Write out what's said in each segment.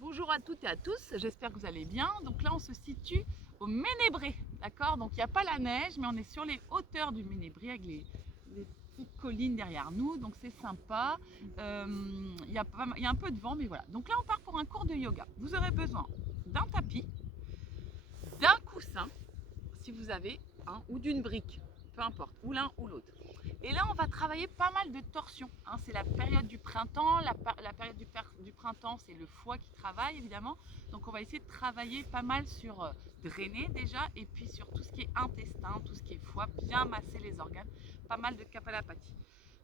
Bonjour à toutes et à tous, j'espère que vous allez bien. Donc là on se situe au Ménébré, d'accord? Donc il n'y a pas la neige, mais on est sur les hauteurs du Ménébré avec les petites collines derrière nous, donc c'est sympa. Il y a un peu de vent, mais voilà. Donc là on part pour un cours de yoga. Vous aurez besoin d'un tapis, d'un coussin, si vous avez un, ou d'une brique, peu importe, ou l'un ou l'autre. Et là, on va travailler pas mal de torsions. C'est la période du printemps. La période du printemps, c'est le foie qui travaille, évidemment. Donc, on va essayer de travailler pas mal sur drainer déjà, et puis sur tout ce qui est intestin, tout ce qui est foie, bien masser les organes. Pas mal de Kapalabhati.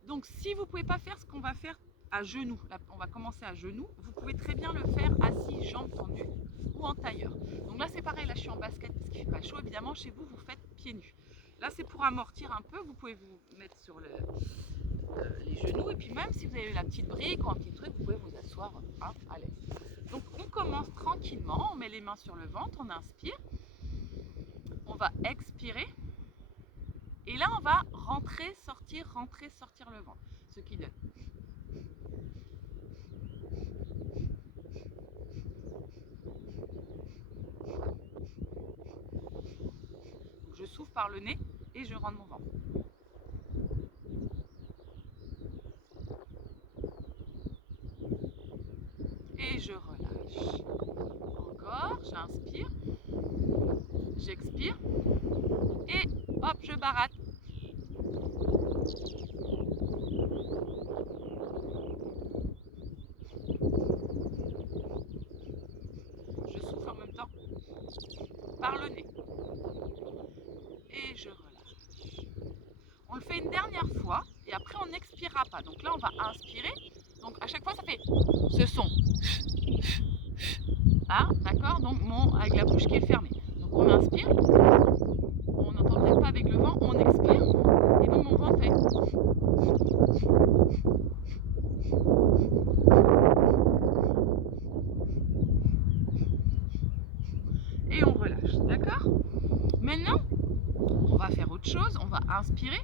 Donc, si vous ne pouvez pas faire ce qu'on va faire à genoux, là, on va commencer à genoux, vous pouvez très bien le faire assis, jambes tendues, ou en tailleur. Donc là, c'est pareil, là, je suis en basket parce qu'il ne fait pas chaud. Évidemment, chez vous, vous faites pieds nus. Là, c'est pour amortir un peu. Vous pouvez vous mettre sur les genoux. Et puis même si vous avez la petite brique ou un petit truc, vous pouvez vous asseoir à l'aise. Donc on commence tranquillement. On met les mains sur le ventre. On inspire. On va expirer. Et là, on va rentrer, sortir le ventre. Ce qui donne. Donc je souffle par le nez et je rentre mon ventre. Et je relâche. Encore, j'inspire, j'expire et hop, je baratte. Je souffle en même temps par le nez et je relâche. On le fait une dernière fois et après on n'expirera pas. Donc là on va inspirer. Donc à chaque fois ça fait ce son. D'accord? Donc avec la bouche qui est fermée. Donc on inspire. On n'entend peut-être pas avec le vent. On expire. Et donc mon ventre fait. Et on relâche. D'accord? Maintenant, on va faire autre chose. On va inspirer.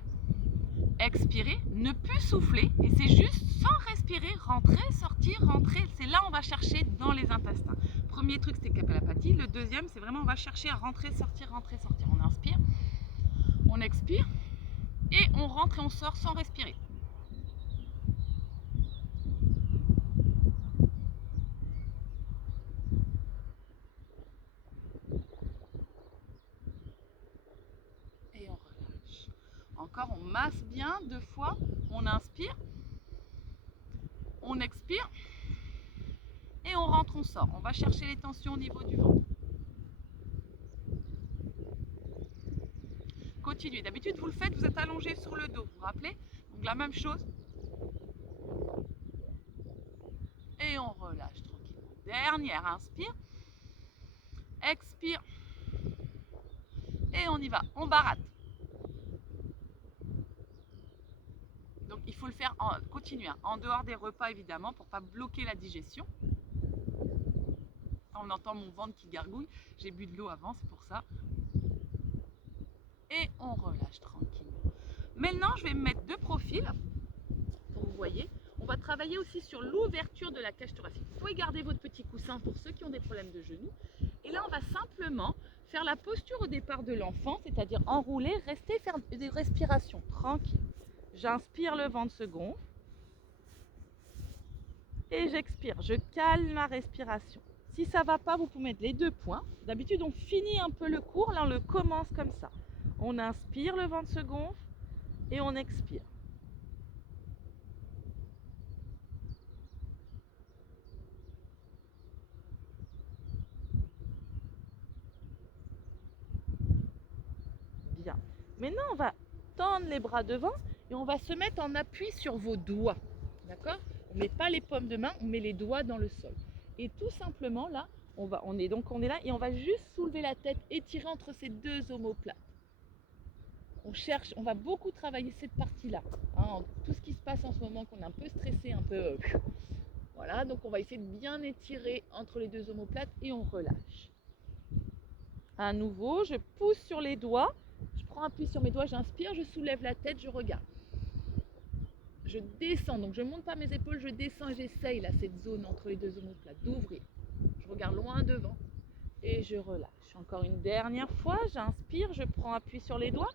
Expirer, ne plus souffler, et c'est juste sans respirer, rentrer, sortir, rentrer. C'est là on va chercher dans les intestins. Premier truc c'était Kapalabhati, le deuxième c'est vraiment on va chercher à rentrer, sortir, rentrer, sortir. On inspire, on expire et on rentre et on sort sans respirer. Et on relâche. Encore on masse bien 2 fois, on inspire, on expire et on rentre, on sort. On va chercher les tensions au niveau du ventre. Continuez. D'habitude, vous le faites, vous êtes allongé sur le dos, vous vous rappelez? Donc la même chose. Et on relâche tranquillement. Dernière, inspire. Expire. Et on y va. On baratte. Donc il faut le faire, continuer, en dehors des repas évidemment, pour ne pas bloquer la digestion. On entend mon ventre qui gargouille. J'ai bu de l'eau avant, c'est pour ça. Et on relâche tranquillement. Maintenant, je vais me mettre de profil, pour que vous voyez. On va travailler aussi sur l'ouverture de la cage thoracique. Vous pouvez garder votre petit coussin pour ceux qui ont des problèmes de genoux. Et là, on va simplement faire la posture au départ de l'enfant, c'est-à-dire enrouler, rester, faire des respirations tranquilles. J'inspire, le ventre se gonfle. Et j'expire, je calme ma respiration. Si ça ne va pas, vous pouvez mettre les 2 points. D'habitude, on finit un peu le cours, là on le commence comme ça. On inspire, le ventre se gonfle et on expire. Bien. Maintenant, on va tendre les bras devant et on va se mettre en appui sur vos doigts. D'accord? On ne met pas les paumes de main, on met les doigts dans le sol. Et tout simplement, là, on est là et on va juste soulever la tête, étirer entre ces 2 omoplates. On cherche, on va beaucoup travailler cette partie-là. Tout ce qui se passe en ce moment, qu'on est un peu stressé, un peu... voilà, donc on va essayer de bien étirer entre les 2 omoplates et on relâche. À nouveau, je pousse sur les doigts, je prends appui sur mes doigts, j'inspire, je soulève la tête, je regarde. Je descends, donc je ne monte pas mes épaules, je descends et j'essaye là, cette zone entre les 2 omoplates, d'ouvrir. regarde loin devant. Et je relâche. Encore une dernière fois, j'inspire, je prends appui sur les doigts.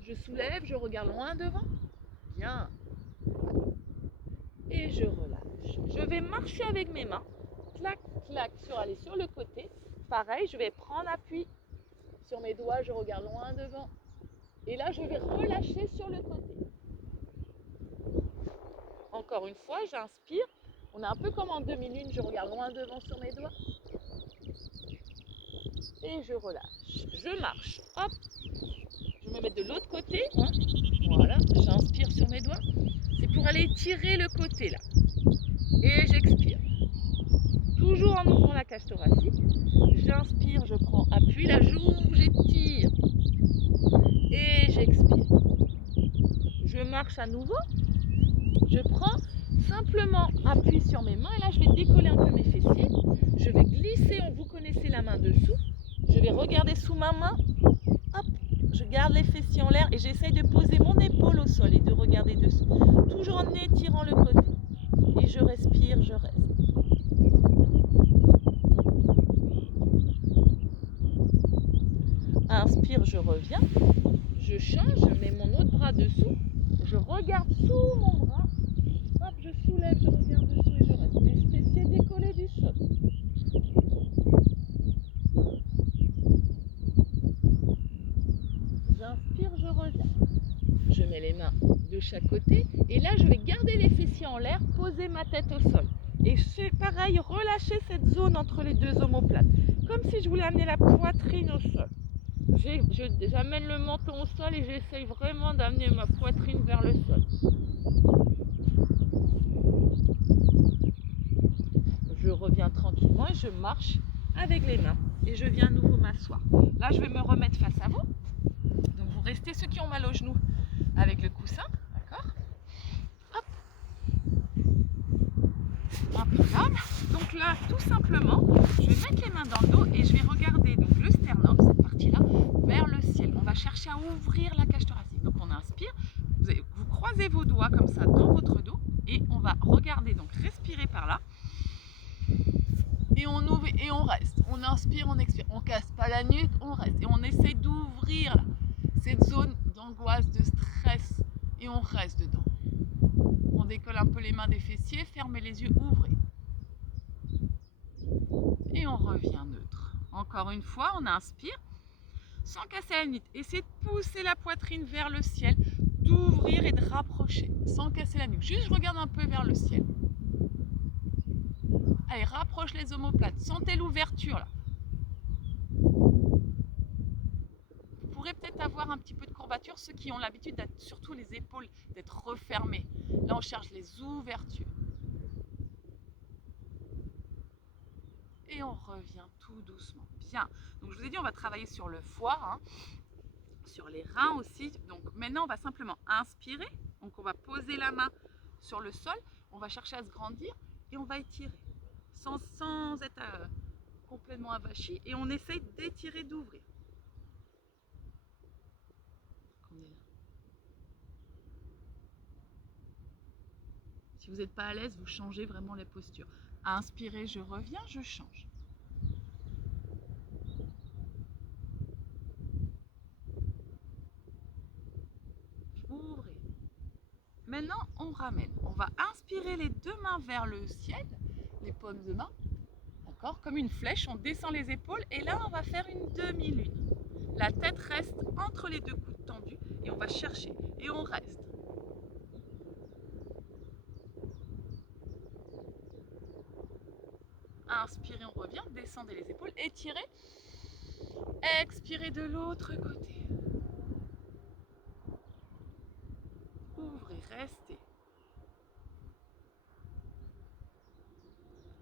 Je soulève, je regarde loin devant. Bien. Et je relâche. Je vais marcher avec mes mains. Clac, clac, aller sur le côté. Pareil, je vais prendre appui sur mes doigts, je regarde loin devant. Et là, je vais relâcher sur le côté. Encore une fois, j'inspire. On est un peu comme en demi-lune, je regarde loin devant sur mes doigts. Et je relâche. Je marche. Hop. Je vais me mettre de l'autre côté. Hein. Voilà, j'inspire sur mes doigts. C'est pour aller tirer le côté là. Et j'expire. Toujours en ouvrant la cage thoracique. J'inspire, je prends appui, là j'ouvre, j'étire. Et j'expire. Je marche à nouveau. Je prends simplement appui sur mes mains et là je vais décoller un peu mes fessiers. Je vais glisser, vous connaissez la main dessous. Je vais regarder sous ma main. Hop, je garde les fessiers en l'air et j'essaye de poser mon épaule au sol et de regarder dessous. Toujours en étirant le côté. Et je respire, je reste. Inspire, je reviens. Je change, je mets mon autre bras dessous. Je regarde sous mon bras. Hop, je soulève, je regarde dessous et je reste. Les fessiers décollés du sol. J'inspire, je reviens. Je mets les mains de chaque côté. Et là, je vais garder les fessiers en l'air, poser ma tête au sol. Et c'est pareil, relâcher cette zone entre les deux omoplates. Comme si je voulais amener la poitrine au sol. J'amène le menton au sol et j'essaye vraiment d'amener ma poitrine vers le sol. Je reviens tranquillement et je marche avec les mains. Et je viens à nouveau m'asseoir. Là, je vais me remettre face à vous. Donc, vous restez ceux qui ont mal aux genoux avec le coussin. D'accord ? Hop. Impeccable. Donc là, tout simplement, je vais mettre les mains dans le dos et je vais regarder donc, le sternum, cette partie-là, vers le ciel. On va chercher à ouvrir la cage thoracique. Donc on inspire, vous croisez vos doigts comme ça dans votre dos et on va regarder, donc respirer par là. Et on ouvre et on reste. On inspire, on expire. On casse pas la nuque, on reste. Et on essaye d'ouvrir là, cette zone d'angoisse, de stress. Et on reste dedans. On décolle un peu les mains des fessiers, fermez les yeux, ouvrez. Et on revient neutre. Encore une fois, on inspire sans casser la nuque. Essayez de pousser la poitrine vers le ciel, d'ouvrir et de rapprocher sans casser la nuque. Juste je regarde un peu vers le ciel. Allez, rapproche les omoplates. Sentez l'ouverture là. Vous pourrez peut-être avoir un petit peu de courbature, ceux qui ont l'habitude d'être surtout les épaules d'être refermées. Là, on cherche les ouvertures. Et on revient tout doucement. Bien. Donc, je vous ai dit, on va travailler sur le foie, hein, sur les reins aussi. Donc, maintenant, on va simplement inspirer. Donc, on va poser la main sur le sol. On va chercher à se grandir et on va étirer. Sans être complètement avachi. Et on essaye d'étirer, d'ouvrir. Si vous n'êtes pas à l'aise, vous changez vraiment les postures. Inspirez, je reviens, je change. Ouvrez. Maintenant, on ramène. On va inspirer les deux mains vers le ciel, les paumes de main. D'accord ? Comme une flèche, on descend les épaules et là, on va faire une demi-lune. La tête reste entre les deux coudes tendus et on va chercher. Et on reste. Inspirez, on revient, descendez les épaules, étirez. Expirez de l'autre côté. Ouvrez, restez.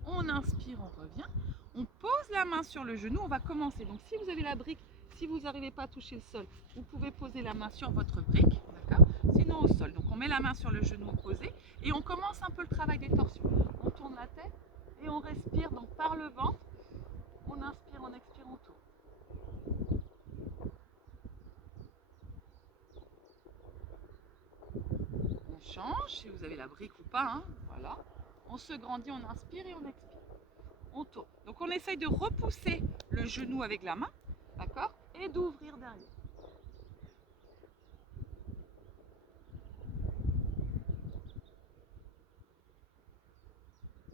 On inspire, on revient. On pose la main sur le genou, on va commencer. Donc si vous avez la brique, si vous n'arrivez pas à toucher le sol, vous pouvez poser la main sur votre brique, d'accord ? Sinon au sol. Donc on met la main sur le genou posé et on commence un peu le travail des torsions. On tourne la tête et on respire donc par le ventre. On inspire, on expire, on tourne. On change, si vous avez la brique ou pas, hein, voilà. On se grandit, on inspire et on expire. On tourne. Donc essaye de repousser le genou avec la main, d'accord, et d'ouvrir derrière.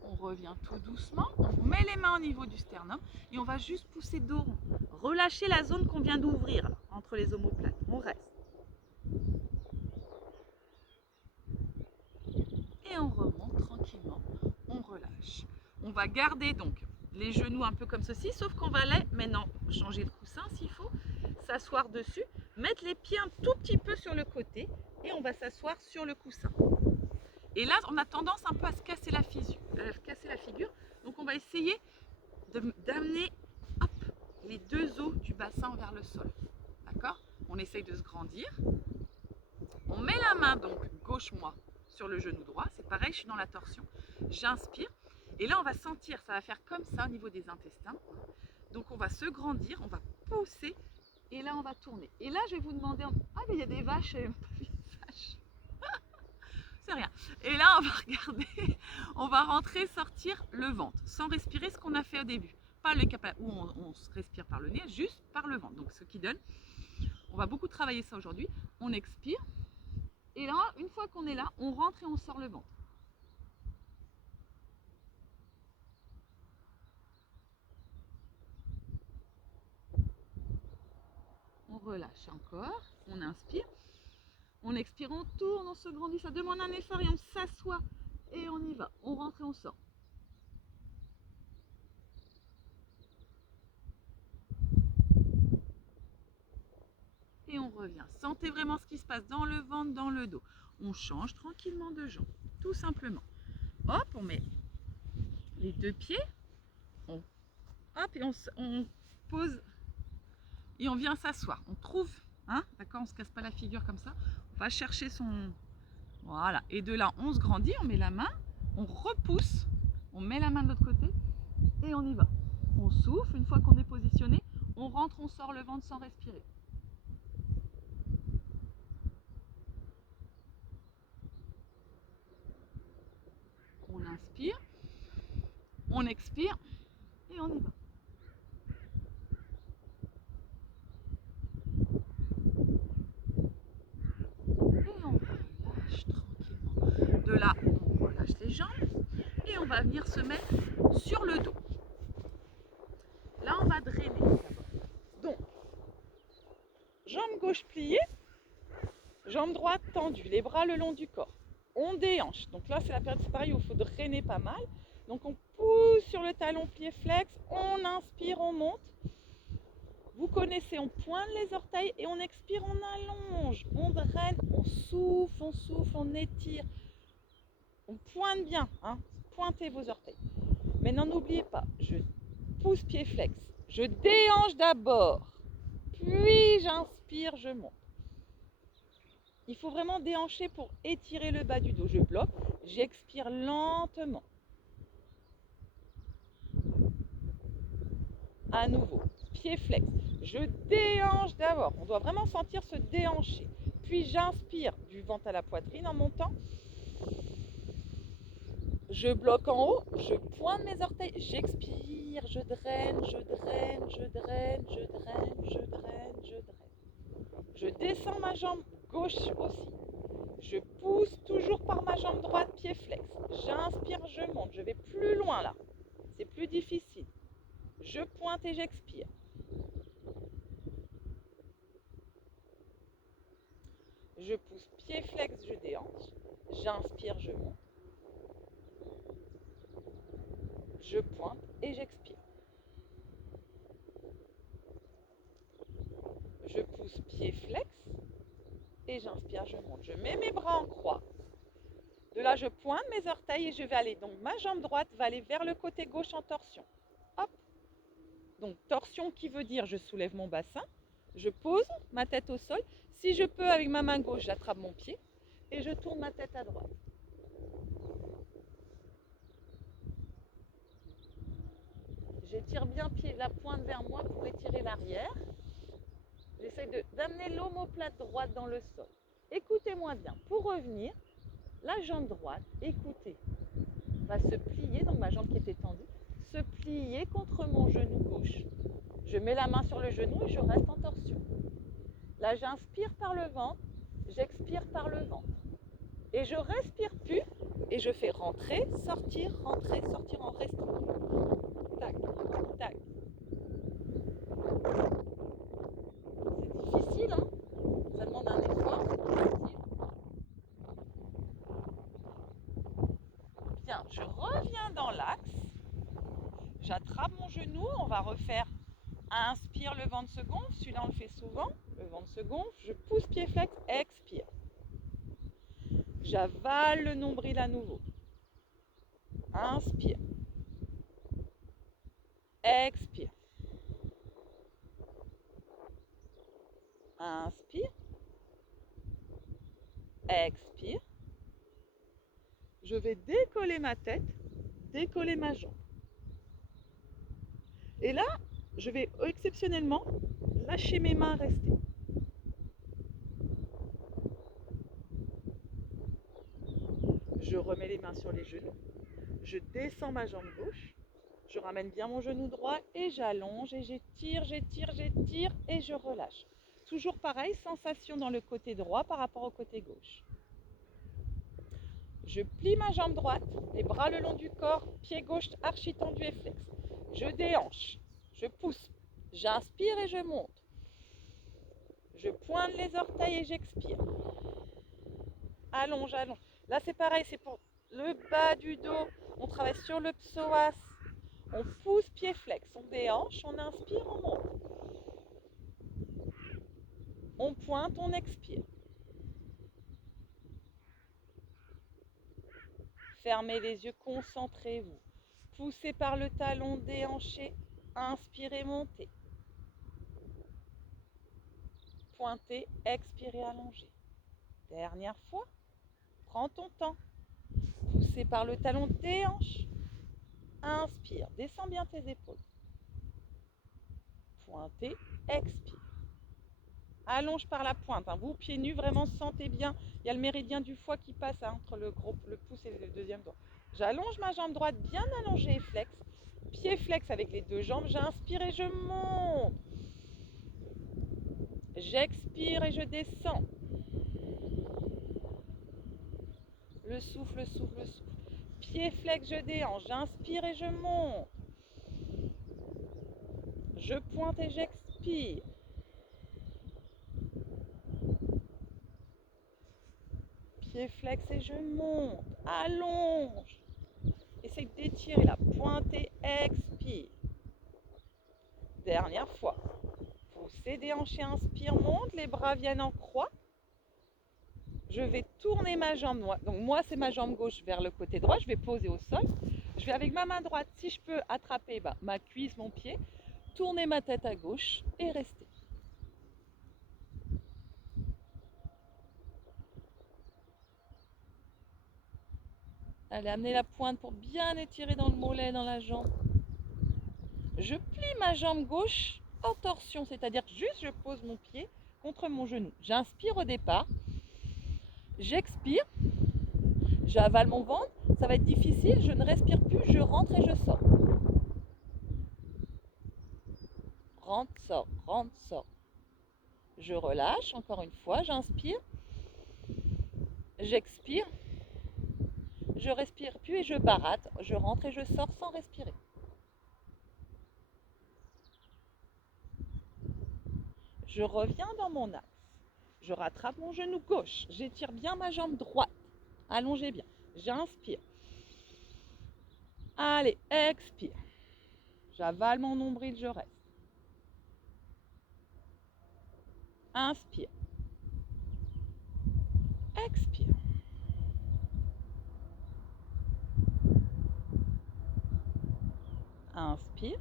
On revient tout doucement, on met les mains au niveau du sternum et on va juste pousser dos rond. Relâchez la zone qu'on vient d'ouvrir entre les omoplates. On reste. Et on remonte tranquillement, on relâche. On va garder donc les genoux un peu comme ceci, sauf qu'on va aller maintenant changer de coussin s'il faut, s'asseoir dessus, mettre les pieds un tout petit peu sur le côté et on va s'asseoir sur le coussin. Et là, on a tendance un peu à se casser la figure. Donc on va essayer d'amener les deux os du bassin vers le sol. D'accord? On essaye de se grandir. On met la main, donc gauche moi, sur le genou droit. C'est pareil, je suis dans la torsion. J'inspire. Et là, on va sentir, ça va faire comme ça au niveau des intestins. Donc on va se grandir, on va pousser. Et là, on va tourner. Et là, je vais vous demander... Ah, mais il y a des vaches. C'est rien. Et là, on va regarder, on va rentrer, sortir le ventre, sans respirer ce qu'on a fait au début. Pas le où on se respire par le nez, juste par le ventre. Donc ce qui donne, on va beaucoup travailler ça aujourd'hui. On expire. Et là, une fois qu'on est là, on rentre et on sort le ventre. On relâche encore, on inspire. On expire, on tourne, on se grandit, ça demande un effort et on s'assoit et on y va. On rentre et on sort. Et on revient. Sentez vraiment ce qui se passe dans le ventre, dans le dos. On change tranquillement de jambe, tout simplement. Hop, on met les deux pieds. Hop, et on pose et on vient s'asseoir. On trouve, hein, d'accord, on ne se casse pas la figure comme ça. On va chercher son... Voilà. Et de là, on se grandit, on met la main, on repousse, on met la main de l'autre côté et on y va. On souffle, une fois qu'on est positionné, on rentre, on sort le ventre sans respirer. On inspire, on expire et on y va. Et on relâche tranquillement. De là, on relâche les jambes et on va venir se mettre sur le dos. Là, on va drainer. Donc, jambe gauche pliée, jambe droite tendue, les bras le long du corps. On déhanche. Donc là, c'est la période, c'est pareil, où il faut drainer pas mal. Donc on pousse sur le talon plié flex, on inspire, on monte. Vous connaissez, on pointe les orteils et on expire, on allonge, on draine, on souffle, on étire. On pointe bien, hein, pointez vos orteils. Maintenant, n'oubliez pas, je pousse pied flex, je déhanche d'abord, puis j'inspire, je monte. Il faut vraiment déhancher pour étirer le bas du dos. Je bloque, j'expire lentement. À nouveau, pied flex. Je déhanche d'abord. On doit vraiment sentir se déhancher. Puis j'inspire du ventre à la poitrine en montant. Je bloque en haut, je pointe mes orteils, j'expire, je draine, je draine, je draine, je draine, je draine, je draine. Je descends ma jambe gauche aussi. Je pousse toujours par ma jambe droite, pied flex. J'inspire, je monte. Je vais plus loin là. C'est plus difficile. Je pointe et j'expire. Je pousse pied flex, je déhanche. J'inspire, je monte. Je pointe et j'expire. Je pousse pied flex et j'inspire, je monte. Je mets mes bras en croix. De là, je pointe mes orteils et je vais aller. Donc, ma jambe droite va aller vers le côté gauche en torsion. Hop. Donc, torsion qui veut dire je soulève mon bassin. Je pose ma tête au sol. Si je peux, avec ma main gauche, j'attrape mon pied et je tourne ma tête à droite. J'étire bien la pointe vers moi pour étirer l'arrière. J'essaie d'amener l'omoplate droite dans le sol. Écoutez-moi bien. Pour revenir, la jambe droite, écoutez, va se plier, donc ma jambe qui était tendue, se plie plié contre mon genou gauche. Je mets la main sur le genou et je reste en torsion. Là, j'inspire par le ventre, j'expire par le ventre. Et je respire plus et je fais rentrer, sortir en restant. Tac, tac. C'est difficile, hein? Ça demande un effort, c'est pas facile. Bien, je reviens dans l'axe. J'attrape mon genou, on va refaire inspire, le ventre se gonfle, celui-là on le fait souvent, le ventre se gonfle, je pousse pied flex, expire. J'avale le nombril à nouveau. Inspire. Expire. Inspire. Expire. Je vais décoller ma tête, décoller ma jambe. Et là, je vais exceptionnellement lâcher mes mains, rester. Je remets les mains sur les genoux. Je descends ma jambe gauche. Je ramène bien mon genou droit et j'allonge et j'étire et je relâche. Toujours pareil, sensation dans le côté droit par rapport au côté gauche. Je plie ma jambe droite, les bras le long du corps, pied gauche archi tendu et flex. Je déhanche, je pousse, j'inspire et je monte. Je pointe les orteils et j'expire. Allonge, allonge. Là c'est pareil, c'est pour le bas du dos. On travaille sur le psoas. On pousse pied flex, on déhanche, on inspire, on monte. On pointe, on expire. Fermez les yeux, concentrez-vous. Poussez par le talon, déhanchez, inspirez, montez. Pointez, expirez, allongez. Dernière fois, prends ton temps. Poussez par le talon, déhanche. Inspire, descends bien tes épaules. Pointez, expire. Allonge par la pointe. Vous, pieds nus, vraiment sentez bien. Il y a le méridien du foie qui passe entre le pouce et le deuxième doigt. J'allonge ma jambe droite bien allongée et flex. Pied flex avec les deux jambes. J'inspire et je monte. J'expire et je descends. Le souffle, le souffle, le souffle. Pied flex, je déhanche. J'inspire et je monte. Je pointe et j'expire. Pied flex et je monte. Allonge. Essaye d'étirer la pointe et expire. Dernière fois. Poussez, déhancher, inspire, monte. Les bras viennent en croix. Je vais tourner ma jambe droite. Donc moi, c'est ma jambe gauche vers le côté droit. Je vais poser au sol. Je vais avec ma main droite, si je peux attraper ma cuisse, mon pied, tourner ma tête à gauche et rester. Allez, amenez la pointe pour bien étirer dans le mollet, dans la jambe. Je plie ma jambe gauche en torsion, c'est-à-dire que juste je pose mon pied contre mon genou. J'inspire au départ, j'expire, j'avale mon ventre, ça va être difficile, je ne respire plus, je rentre et je sors. Rentre, sort, rentre, sort. Je relâche, encore une fois, j'inspire, j'expire, je respire plus et je barate, je rentre et je sors sans respirer. Je reviens dans mon axe. Je rattrape mon genou gauche. J'étire bien ma jambe droite. Allongez bien. J'inspire. Allez, expire. J'avale mon nombril, je reste. Inspire. Expire. Inspire.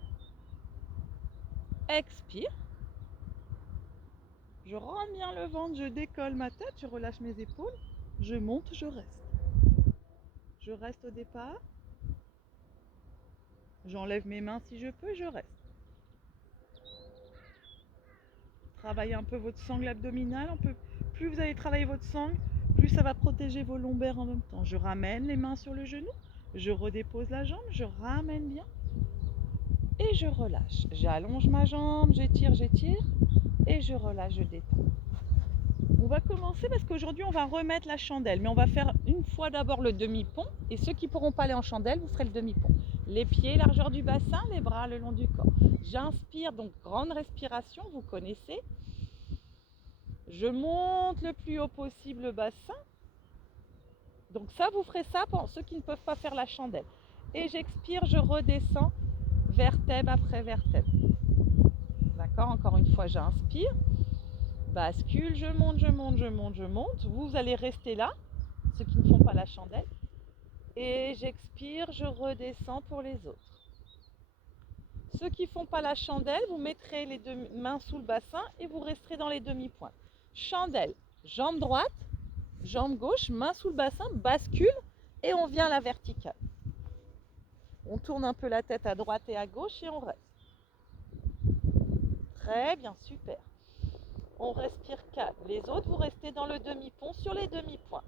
Expire. Je rentre bien le ventre, je décolle ma tête, je relâche mes épaules. Je monte, je reste. Je reste au départ. J'enlève mes mains si je peux, je reste. Travaillez un peu votre sangle abdominale. Plus vous allez travailler votre sangle, plus ça va protéger vos lombaires en même temps. Je ramène les mains sur le genou. Je redépose la jambe, je ramène bien. et je relâche. J'allonge ma jambe, j'étire et je relâche, je détends. On va commencer parce qu'aujourd'hui on va remettre la chandelle, mais on va faire une fois d'abord le demi-pont et ceux qui ne pourront pas aller en chandelle, vous ferez le demi-pont. Les pieds, largeur du bassin, les bras le long du corps. J'inspire, donc grande respiration, vous connaissez. Je monte le plus haut possible le bassin. Donc ça, vous ferez ça pour ceux qui ne peuvent pas faire la chandelle. Et j'expire, je redescends, vertèbre après vertèbre. D'accord? Encore une fois, j'inspire. Bascule, je monte, je monte, je monte, je monte. Vous allez rester là, ceux qui ne font pas la chandelle. Et j'expire, je redescends pour les autres. Ceux qui ne font pas la chandelle, vous mettrez les deux mains sous le bassin et vous resterez dans les demi-pointes. Chandelle, jambe droite, jambe gauche, main sous le bassin, bascule et on vient à la verticale. On tourne un peu la tête à droite et à gauche et on reste. Très bien, super. On respire calme. Les autres, vous restez dans le demi-pont sur les demi-pointes.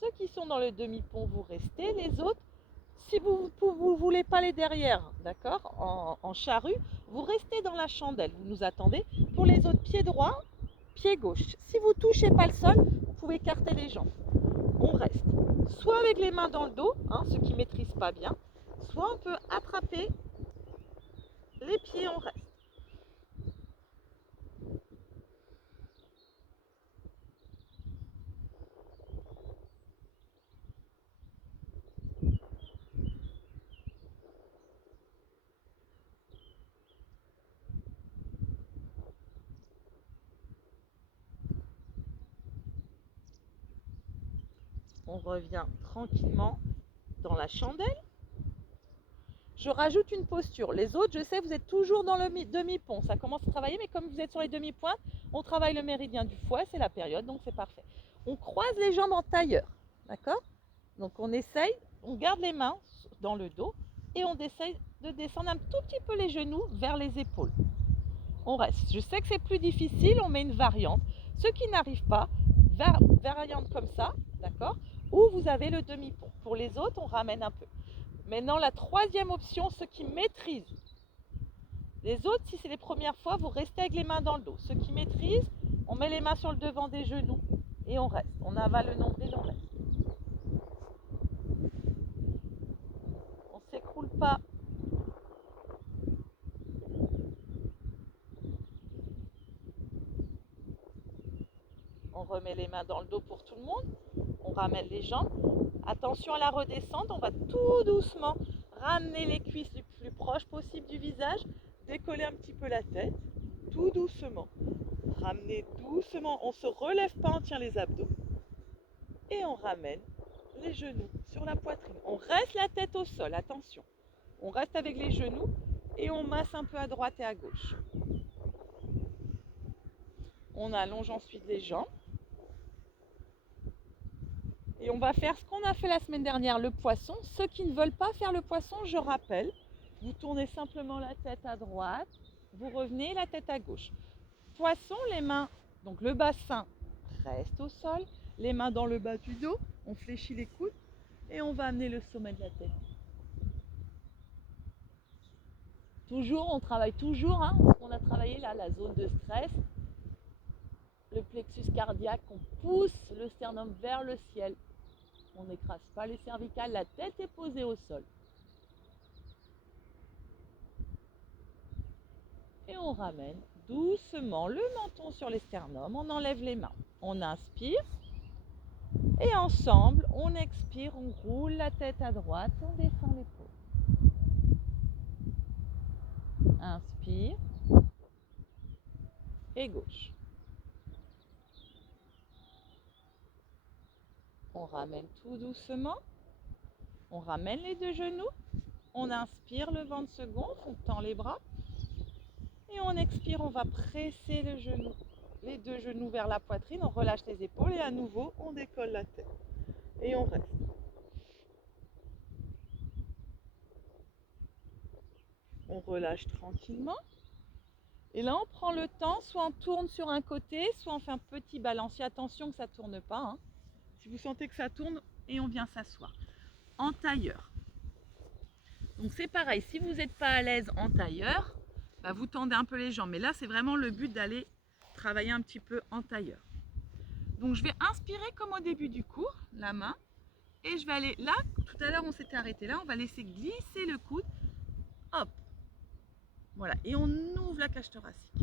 Ceux qui sont dans le demi-pont, vous restez. Les autres, si vous ne voulez pas les derrière, d'accord, en charrue, vous restez dans la chandelle. Vous nous attendez. Pour les autres, pied droit, pied gauche. Si vous ne touchez pas le sol, vous pouvez écarter les jambes. On reste. Soit avec les mains dans le dos, ceux qui ne maîtrisent pas bien, soit on peut attraper les pieds, on reste. On revient tranquillement dans la chandelle. Je rajoute une posture. Les autres, je sais, vous êtes toujours dans le demi-pont. Ça commence à travailler, mais comme vous êtes sur les demi-pointes, on travaille le méridien du foie, c'est la période, donc c'est parfait. On croise les jambes en tailleur, d'accord? Donc on essaye, on garde les mains dans le dos et on essaye de descendre un tout petit peu les genoux vers les épaules. On reste. Je sais que c'est plus difficile, on met une variante. Ceux qui n'arrivent pas, variante comme ça, d'accord? Ou vous avez le demi-pont. Pour les autres, on ramène un peu. Maintenant, la troisième option, ceux qui maîtrisent. Les autres, si c'est les premières fois, vous restez avec les mains dans le dos. Ceux qui maîtrisent, on met les mains sur le devant des genoux et on reste. On avale le nombril, on reste. On ne s'écroule pas. On remet les mains dans le dos pour tout le monde. On ramène les jambes. Attention à la redescente, on va tout doucement ramener les cuisses le plus proche possible du visage, décoller un petit peu la tête, tout doucement. Ramener doucement, on ne se relève pas, on tient les abdos. Et on ramène les genoux sur la poitrine. On reste la tête au sol, attention. On reste avec les genoux et on masse un peu à droite et à gauche. On allonge ensuite les jambes. Et on va faire ce qu'on a fait la semaine dernière, le poisson. Ceux qui ne veulent pas faire le poisson, je rappelle, vous tournez simplement la tête à droite, vous revenez la tête à gauche. Poisson, les mains, donc le bassin reste au sol, les mains dans le bas du dos, on fléchit les coudes et on va amener le sommet de la tête. Toujours, on travaille toujours, on a travaillé là, la zone de stress, le plexus cardiaque, on pousse le sternum vers le ciel. On n'écrase pas les cervicales, la tête est posée au sol. Et on ramène doucement le menton sur les sternums, on enlève les mains. On inspire et ensemble, on expire, on roule la tête à droite, on descend l'épaule. Inspire et gauche. On ramène tout doucement, on ramène les deux genoux, on inspire, le ventre se gonfle, on tend les bras et on expire, on va presser le genou, les deux genoux vers la poitrine, on relâche les épaules et à nouveau on décolle la tête et on reste. On relâche tranquillement. Et là, on prend le temps, soit on tourne sur un côté, soit on fait un petit balancier. Attention que ça ne tourne pas, hein. Si vous sentez que ça tourne, et on vient s'asseoir. En tailleur. Donc c'est pareil, si vous n'êtes pas à l'aise en tailleur, bah vous tendez un peu les jambes. Mais là, c'est vraiment le but d'aller travailler un petit peu en tailleur. Donc je vais inspirer comme au début du cours, la main. Et je vais aller là, tout à l'heure on s'était arrêté là, on va laisser glisser le coude. Hop. Voilà, et on ouvre la cage thoracique.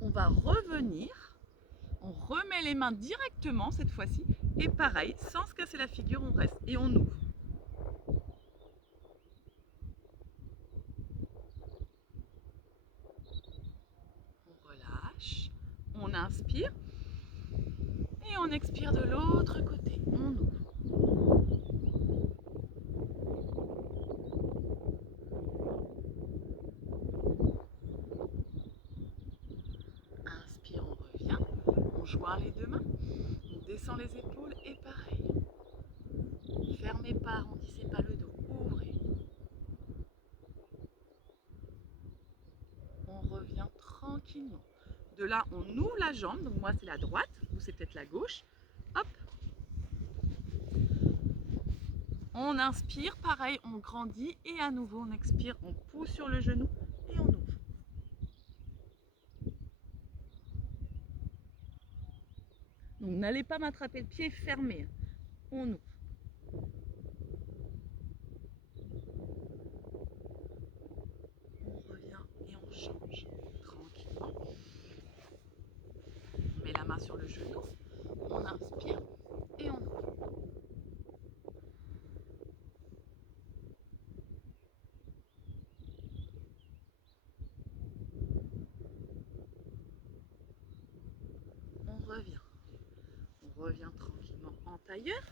On va revenir, on remet les mains directement cette fois-ci. Et pareil, sans se casser la figure, on reste et on ouvre. On relâche, on inspire et on expire de l'autre côté. On ouvre. Inspire, on revient. On joint les deux mains. On descend les épaules et pareil. Fermez pas, arrondissez pas le dos. Ouvrez. On revient tranquillement. De là, on ouvre la jambe. Donc moi, c'est la droite. Vous, c'est peut-être la gauche. Hop. On inspire, pareil, on grandit. Et à nouveau, on expire. On pousse sur le genou et on ouvre. Donc n'allez pas m'attraper le pied fermé. On ouvre. On revient et on change tranquillement. On met la main sur le genou. On inspire et on ouvre. On revient. On revient tranquillement en tailleur.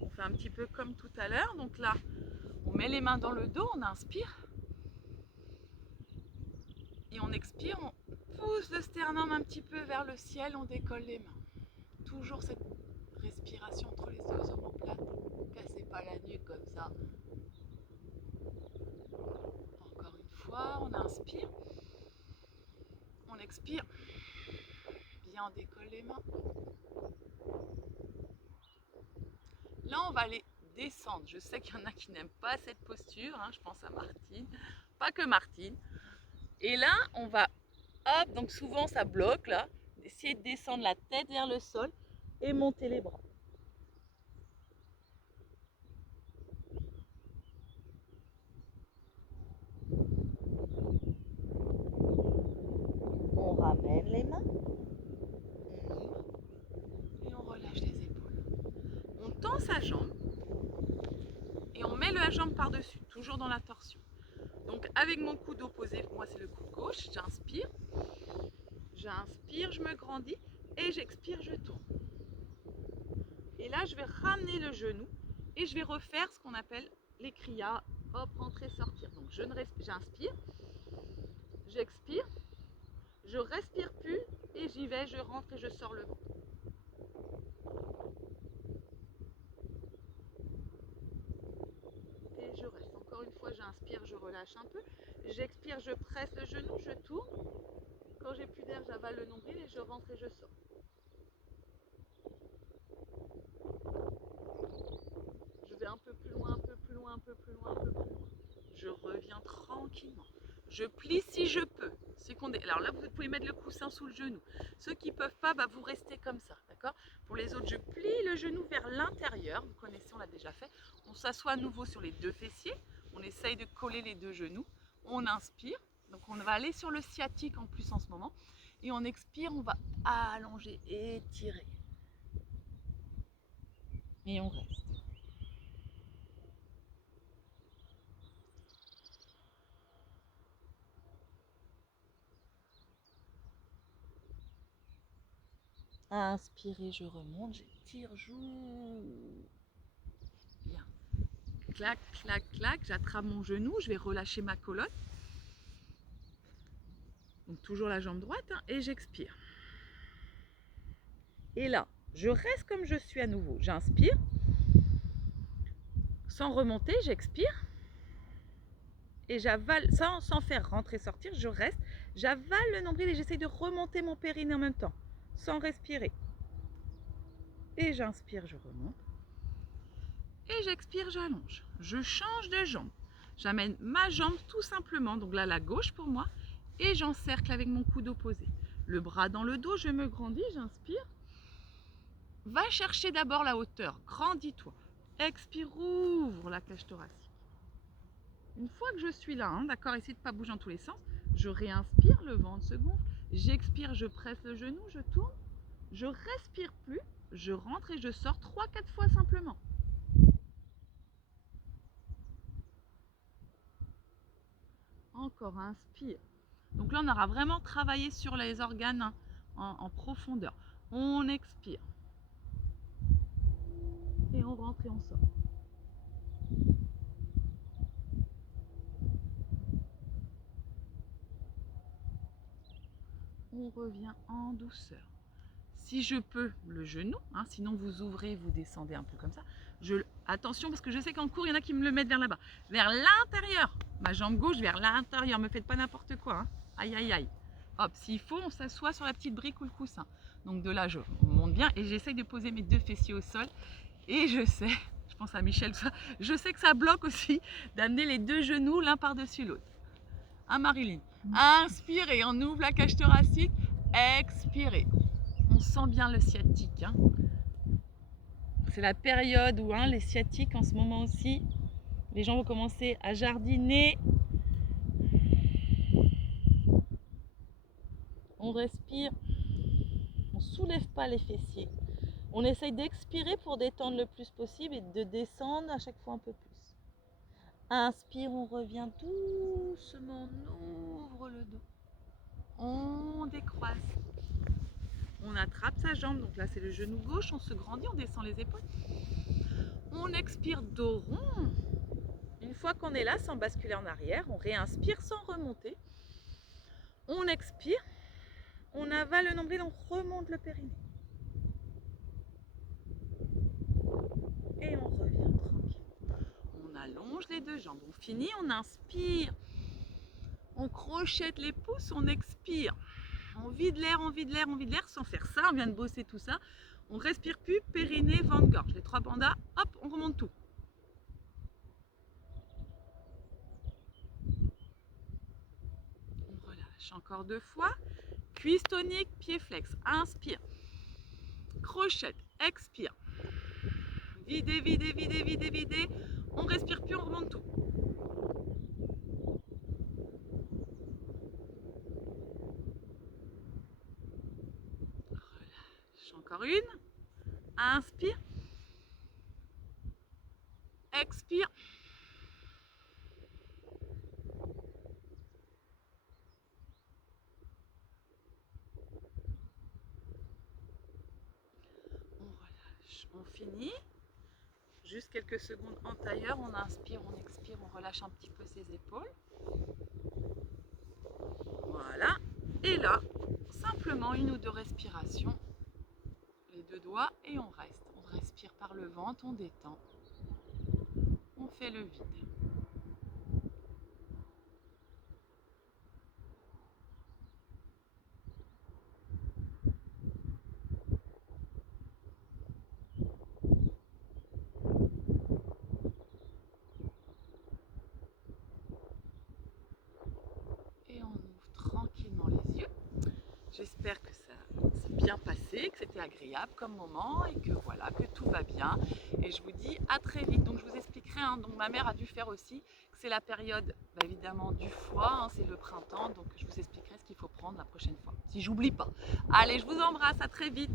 On fait un petit peu comme tout à l'heure. Donc là, on met les mains dans le dos, on inspire. Et on expire, on pousse le sternum un petit peu vers le ciel, on décolle les mains. Toujours cette respiration entre les deux omoplates. Cassez pas la nuque comme ça. Encore une fois, on inspire. On expire. Bien, on décolle les mains. Là, on va aller descendre. Je sais qu'il y en a qui n'aiment pas cette posture. Hein. Je pense à Martine. Pas que Martine. Et là, on va, hop, donc souvent ça bloque là. Essayer de descendre la tête vers le sol et monter les bras. On ramène les mains. On ouvre. Et on relâche les épaules. On tend sa jambe. Et on met la jambe par-dessus, toujours dans la torsion. Donc avec mon coude opposé, moi c'est le coude gauche, j'inspire, je me grandis et j'expire, je tourne. Et là je vais ramener le genou et je vais refaire ce qu'on appelle les kriyas, hop, rentrer, sortir. Donc j'inspire, j'expire, je respire plus et j'y vais, je rentre et je sors le ventre. Et je reste. Encore une fois, j'inspire, je relâche un peu. J'expire, je presse le genou, je tourne. Quand j'ai plus d'air, j'avale le nombril et je rentre et je sors. Je vais un peu plus loin, un peu plus loin, un peu plus loin, un peu plus loin. Je reviens tranquillement. Je plie si je peux. Alors là, vous pouvez mettre le coussin sous le genou. Ceux qui ne peuvent pas, bah, vous restez comme ça, d'accord? Pour les autres, je plie le genou vers l'intérieur. Vous connaissez, on l'a déjà fait. On s'assoit à nouveau sur les deux fessiers. On essaye de coller les deux genoux. On inspire. Donc on va aller sur le sciatique en plus en ce moment. Et on expire, on va allonger, étirer. Et on reste. Inspirez, je remonte, j'étire, joue. Bien. Clac, clac, clac, j'attrape mon genou, je vais relâcher ma colonne. Donc toujours la jambe droite, hein, et j'expire. Et là, je reste comme je suis à nouveau. J'inspire. Sans remonter, j'expire. Et j'avale, sans faire rentrer, sortir, je reste. J'avale le nombril et j'essaye de remonter mon périnée en même temps, sans respirer. Et j'inspire, je remonte. Et j'expire, j'allonge. Je change de jambe. J'amène ma jambe tout simplement, donc là la gauche pour moi, et j'encercle avec mon coude opposé. Le bras dans le dos, je me grandis, j'inspire. Va chercher d'abord la hauteur, grandis-toi. Expire, ouvre la cage thoracique. Une fois que je suis là, d'accord, essayez de ne pas bouger dans tous les sens, je réinspire, le ventre se gonfle, j'expire, je presse le genou, je tourne, je respire plus, je rentre et je sors 3-4 fois simplement. Encore, inspire. Donc là, on aura vraiment travaillé sur les organes en profondeur. On expire. Et on rentre et on sort. On revient en douceur. Si je peux, le genou, sinon vous ouvrez, vous descendez un peu comme ça. Attention, parce que je sais qu'en cours, il y en a qui me le mettent vers là-bas. Vers l'intérieur. Ma jambe gauche vers l'intérieur. Ne me faites pas n'importe quoi. Aïe, aïe, aïe. Hop, s'il faut, on s'assoit sur la petite brique ou le coussin. Donc de là, je monte bien et j'essaye de poser mes 2 fessiers au sol. Et je sais, je pense à Michel, je sais que ça bloque aussi d'amener les 2 genoux l'un par-dessus l'autre. Marilyn, inspirez, on ouvre la cage thoracique, expirez. On sent bien le sciatique. C'est la période où les sciatiques en ce moment aussi, les gens vont commencer à jardiner. On respire, on ne soulève pas les fessiers. On essaye d'expirer pour détendre le plus possible et de descendre à chaque fois un peu plus. Inspire, on revient doucement, on ouvre le dos. On décroise. On attrape sa jambe, donc là c'est le genou gauche, on se grandit, on descend les épaules. On expire dos rond. Une fois qu'on est là, sans basculer en arrière, on réinspire sans remonter. On expire, on avale le nombril, on remonte le périnée. Et on revient tranquille. On allonge les 2 jambes, on finit, on inspire. On crochette les pouces, on expire. On vide l'air, on vide l'air, on vide l'air sans faire ça. On vient de bosser tout ça. On respire plus, périnée, ventre-gorge. Les 3 pandas, hop, on remonte tout. On relâche encore 2 fois. Cuisse tonique, pied flex. Inspire. Crochette, expire. Videz, videz, videz, videz, videz. On respire plus, on remonte tout. Relâche encore une. Inspire. Expire. On relâche. On finit. Juste quelques secondes en tailleur. On inspire, on expire, on relâche un petit peu ses épaules. Voilà. Et là, simplement 1 ou 2 respirations. Les 2 doigts et on reste. On respire par le ventre, on détend. On fait le vide. Et on ouvre tranquillement les yeux. J'espère que ça s'est bien passé, que c'était agréable comme moment et que voilà, que tout va bien. Et je vous dis à très vite. Donc je vous expliquerai, donc ma mère a dû faire aussi, que c'est la période évidemment du foie, c'est le printemps. Donc je vous expliquerai ce qu'il faut prendre la prochaine fois, si j'oublie pas. Allez, je vous embrasse, à très vite.